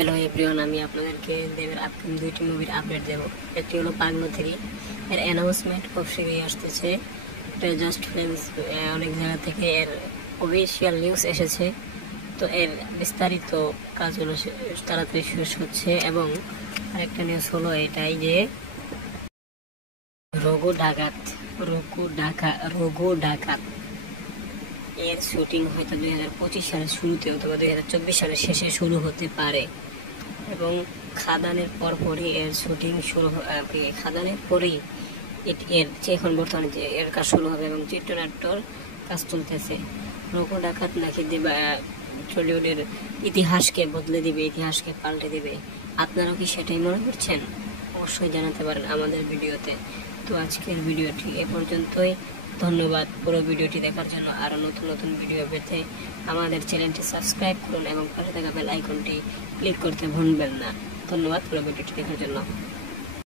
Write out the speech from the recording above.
Hello everyone, আমি আপনাদেরকে দেবের আপকামিং দুইটি মুভির আপডেট দেব। একটি হলো পাগলো 3, এর অ্যানাউন্সমেন্ট খুব শীঘ্রই আসতেছে। এটা জাস্ট ফ্রেন্ডস অনেক জায়গা থেকে এর অফিসিয়াল নিউজ এসেছে। তো এর বিস্তারিত কাজগুলো তাড়াতাড়ি শেষ হচ্ছে। এবং আরেকটা নিউজ হলো এটাই যে রঘু ডাকাত এর শুটিং হয়তো 2025 সালের শুরুতে অথবা 2024 সালের শেষে শুরু হতে পারে। এবং খাদানের পরপরই এর শুটিং শুরু খাদানের পরেই এর যে এখন বর্তমানে যে এর কাজ শুরু হবে এবং চিত্রনাট্যর কাজ চলতেছে। রঘু ডাকাত নাকি টলিউডের ইতিহাসকে বদলে দিবে, ইতিহাসকে পাল্টে দিবে। আপনারাও কি সেটাই মনে করছেন? অবশ্যই জানাতে পারেন আমাদের ভিডিওতে। তো আজকের ভিডিওটি এ পর্যন্তই। ধন্যবাদ পুরো ভিডিওটি দেখার জন্য। আরও নতুন নতুন ভিডিও পেতে আমাদের চ্যানেলটি সাবস্ক্রাইব করুন এবং পাশে থাকা বেল আইকনটি ক্লিক করতে ভুলবেন না। ধন্যবাদ পুরো ভিডিওটি দেখার জন্য।